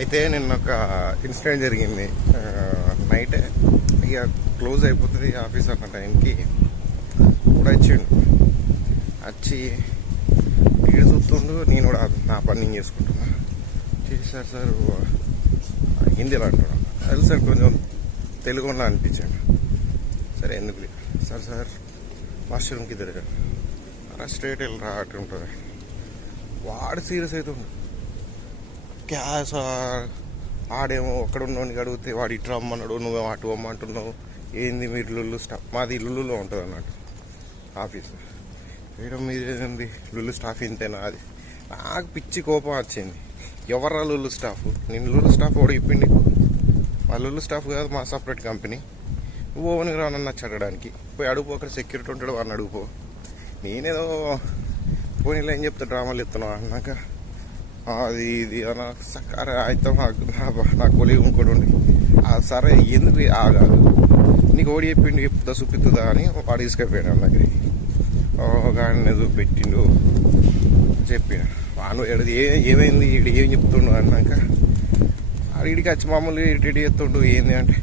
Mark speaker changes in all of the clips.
Speaker 1: అయితే నిన్న ఒక ఇన్సిడెంట్ జరిగింది. నైట్ ఇక క్లోజ్ అయిపోతుంది ఆఫీస్ అన్న టైంకి కూడా వచ్చిండు. వచ్చి వీడు చూస్తుండు నేను కూడా నా పని నేను చేసుకుంటున్నా. చేశారు సార్ హిందీలో అంటున్నాను అది సార్ కొంచెం తెలుగులో అనిపించాడు. సరే ఎందుకు లే. సార్ సార్ వాష్రూమ్కి తిరిగాడు. అలా స్ట్రేట్ వెళ్ళి రా ఉంటుంది వాడు సీరియస్ అవుతుండు క్యాస్ ఆడేమో అక్కడ ఉన్నోనికి అడిగితే వాడు ఇటు రమ్మన్నాడు నువ్వు అటు రమ్మంటున్నావు. ఏంది మీరు లుల్లు స్టాఫ్? మాది లుల్లులో ఉంటుంది అన్నట్టు. ఆఫీస్. వేయడం మీదేంది లుల్లు స్టాఫ్ ఇంతేనా అది? నాకు పిచ్చి కోపం వచ్చింది. ఎవరా లుల్లు స్టాఫ్? నేను లుల్లు స్టాఫ్ కూడా ఇప్పిండి మా లుల్లు స్టాఫ్ కాదు మా సపరేట్ కంపెనీ నువ్వు ఓవెన్కి రానన్న చదవడానికి పోయి అడుగు అక్కడ సెక్యూరిటీ ఉంటాడు వాడిని అడుగుపో నేనేదో పోనీలో ఏం చెప్తా డ్రామాలు ఇస్తున్నావు అన్నాక? అది ఇది అన్న సరే అయితే నాకు నా- కొలి ఇంకోటి "ఆ, సరే ఎందుకు ఆగాదు నీకు ఓడి చెప్పిండు చెప్తా చూపిస్తుందా అని వాడు తీసుకెళ్ళిపోయాడు అన్న దగ్గరికి. కానీ చూపెట్టిండు. చెప్పిన. వాడు ఏడది ఏ ఏమైంది? ఇటు ఏం చెప్తుండు అన్నాక అడిగిడికి వచ్చి మామూలు ఇటు చెప్తుండు ఏంది? అంటే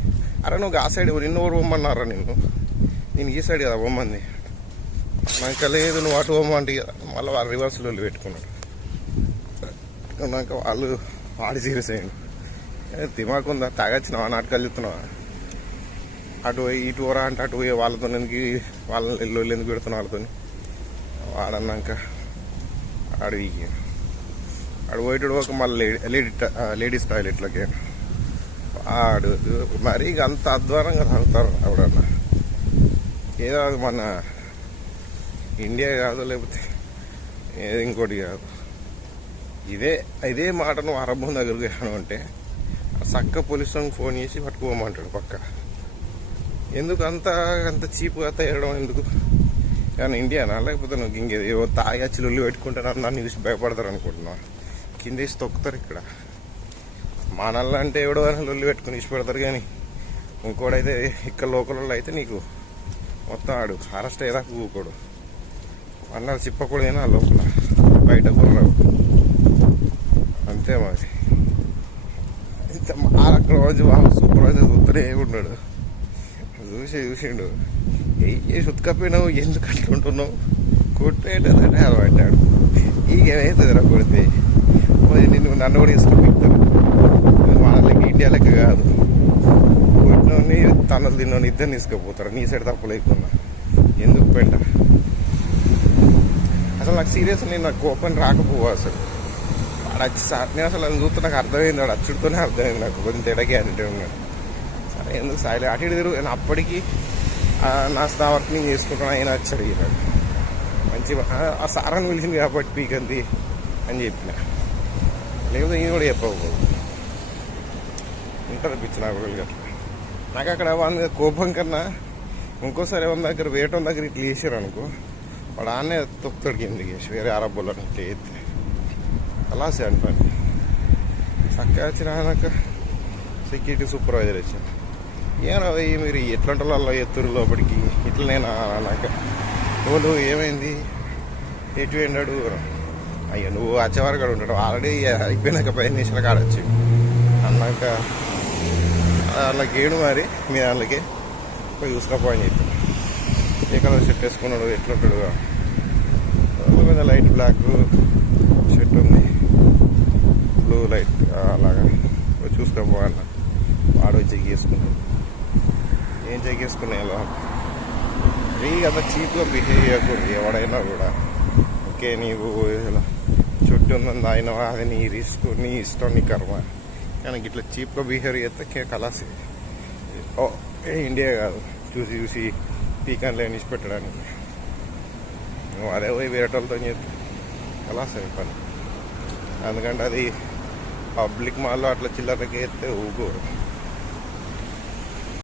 Speaker 1: అరే నువ్వు ఆ సైడ్ నిన్ను ఎవరు పొమ్మన్నారా నిన్ను? నేను ఈ సైడ్ కదా బొమ్మంది అన్నాక లేదు నువ్వు అటు పొమ్మంటే కదా మళ్ళీ వాడు రివర్స్లో పెట్టుకున్నాడు. తీసుకున్నాక వాళ్ళు వాడి సీరియస్ అయ్యిండు దిమాకు ఉందా తాగొచ్చినావా? నాటకాలు చెప్తున్నావా? అటు పోయి ఇటు పోరా అంటే అటు పోయి వాళ్ళతో ఎందుకు వాళ్ళని ఎల్లు ఎందుకు పెడుతున్నావు వాళ్ళతో వాడన్నాక అడవికి అడు ఆడు పోయేటోడు ఒక మళ్ళీ లేడీ లేడీస్ టాయిలెట్లకి ఆడు మరి ఇక అంత అధ్వానంగా తాగుతారు ఎవడన్నా ఏదో మన ఇండియా కాదు లేకపోతే ఏది ఇంకోటి కాదు. ఇదే ఇదే మాటను నువ్వు అరబ్బం వెళ్ళాను అంటే చక్క పోలీసులకు పోలీస్ ఫోన్ చేసి పట్టుకోమంటాడు పక్క. ఎందుకు అంత అంత చీప్గా తయారడం ఎందుకు? కానీ ఇండియానా? లేకపోతే నువ్వు ఇంకేది ఏవో తాగి వచ్చి లొల్లి పెట్టుకుంటాను నన్ను చూసి భయపడతారు అనుకుంటున్నా కింద వేసి తొక్కుతారు ఇక్కడ. మనల్ని అంటే ఎవడో లొల్లు లొల్లి పెట్టుకుని ఇచ్చి పెడతారు కానీ ఇంకోడైతే ఇక్కడ లోకల్ అయితే నీకు మొత్తం ఆడు అరెస్ట్ అయ్యేదాకా ఊకోడు. అన్నారు చిప్పకూడదేనా లోపల. బయట కుర్రాడు అంతే మరి. ఇంత అక్కడ రోజు సూపర్వైజర్ చూస్తూనే ఉన్నాడు. చూసి చూసిండు. ఏ చేసి ఉతకపోయినావు? ఎందుకు అట్లా ఉంటున్నావు? కొట్టేటదంటే అలవాటాడు రా కొడితే? పోయి నిన్ను నన్ను కూడా తీసుకుంటాను వాళ్ళకి ఇండియా లెక్క కాదు. కొట్టినోని తనలు తిన్నోని ఇద్దరిని తీసుకుపోతారు. నీ సైడ్ తప్పు లేకున్నా ఎందుకు పెంట? అసలు నాకు సీరియస్ నేను నాకు కోపం రాకపోవు అసలు. వాడు సార్ నేను అసలు అది చూస్తే నాకు అర్థమైంది వాడు అచ్చుడితోనే అర్థమైంది నాకు. కొంచెం తేడాకి అంటే ఉన్నాడు సరే ఎందుకు సాయిలే? అటు ఇటు తిరుగు. నేను అప్పటికి నా నా వర్క్ నేను చేసుకుంటాను ఆయన వచ్చి అడిగినాడు మంచి ఆ సార్ అని పిలిచింది కాబట్టి పీకంది అని చెప్పిన. లేకపోతే ఈయన కూడా చెప్పకపోదు. ఉంటుంది పిచ్చి నాకు గట్ల. నాకు అక్కడ వాళ్ళ మీద కోపం కన్నా ఇంకోసారి ఎవరి దగ్గర వేయటం దగ్గర ఇట్లా వేసారు అనుకో వాడు ఆనే తొక్కుతాడు కిందకి. వేసి వేరే అరబ్బుల్లో ఇట్లా అలా అని పని చక్కగా వచ్చినాక సెక్యూరిటీ సూపర్వైజర్ వచ్చాను ఏమో అవి మీరు ఎట్లాంటి అలా ఎత్తురు లోపలికి? ఇట్లనేనా? అన్నాక నువ్వు ఏమైంది? ఎటు వెళ్ళాడు? అయ్యో నువ్వు వచ్చేవారు కూడా ఉంటాడు. ఆల్రెడీ అయిపోయినాక పది నిమిషాల కాడ వచ్చి అన్నాక అలా గేడు మరి? మీ వాళ్ళకి? పోయి చూసుకోపో అని చెప్పి ఏ కలర్ షర్ట్ వేసుకున్నాడు? ఎట్లుంటాడు? కొంచెం లైట్ బ్లాక్ బ్లూ లైట్ అలాగా. పోయి చూసుకోపో వాడు చెక్ చేసుకున్నాడు. ఏం చెక్ చేసుకున్నాయో ఫ్రీ కదా చీప్గా బిహేవ్ చేయకూడదు ఎవడైనా కూడా. ఓకే నీవు ఇలా చుట్టూ ఉన్నది ఆయన అది నీ రిస్క్ నీ ఇష్టం నీ కర్మ. కానీ ఇట్లా చీప్గా బిహేవ్ చేస్తే కే కలాసి. ఓ ఇండియా కాదు. చూసి చూసి పీకన్ లైన్ ఇచ్చి పెట్టడానికి నువ్వు అదే పోయి వేరే వాళ్ళతో చేస్తే కలాసే పని. ఎందుకంటే అది పబ్లిక్ మాల్లో అట్లా చిల్లరకి ఎత్తే ఊగోరు